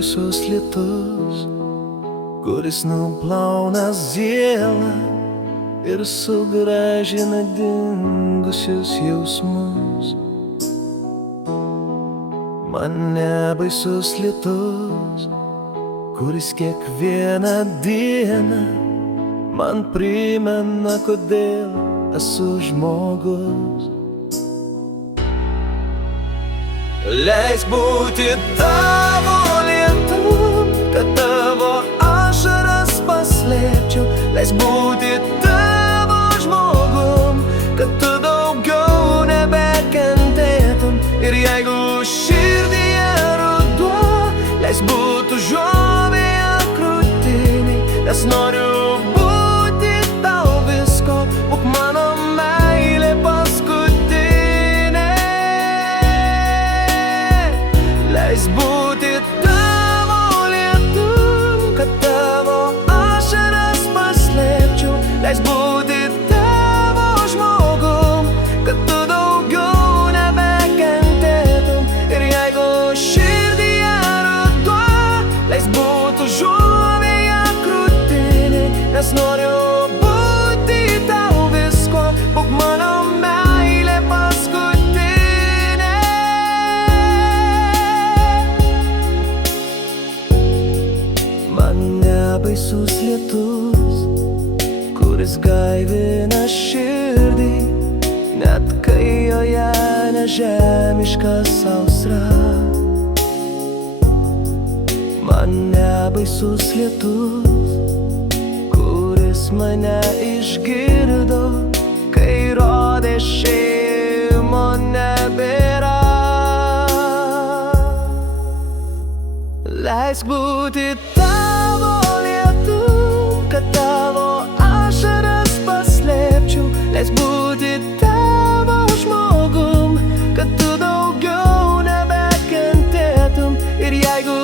baisus lietus, kuris nuplauna sielą ir sugrąžina dingusius jausmus. Man nebaisus lietus, kuris kiekvieną dieną man primena, kodėl esu žmogus. Leisk būti tavo lietum, kad tavo ašaras paslėpčiau. Leisk būti tavo žmogum, kad tu daugiau nebekentėtum. Ir jeigu širdyje ruduo, leisk būtų žovėje krūtiniai, nes noriu būti tau visko, būk mano meilė paskutinė. Leisk būti tavo lietum, kad tavo ašaras paslėpčiau. Leisk būti tavo žmogum, kad tu daugiau nebekentėtum. Ir jeigu širdyje ruduo, leisk būtų žovėje krūtiniai, nes noriu būti tau visko, būk mano meilė paskutinė. Man nebaisus lietus, kuris gaivina širdį, net kai joje nežemiška sausra. Man nebaisus lietus, kuris mane išgirdo, kai rodė šeimo nebėra. Leisk būti tavo lietum, kad tavo ašaras paslėpčiau. Leisk būti tavo žmogum, kad tu daugiau nebekentėtum. Ir jeigu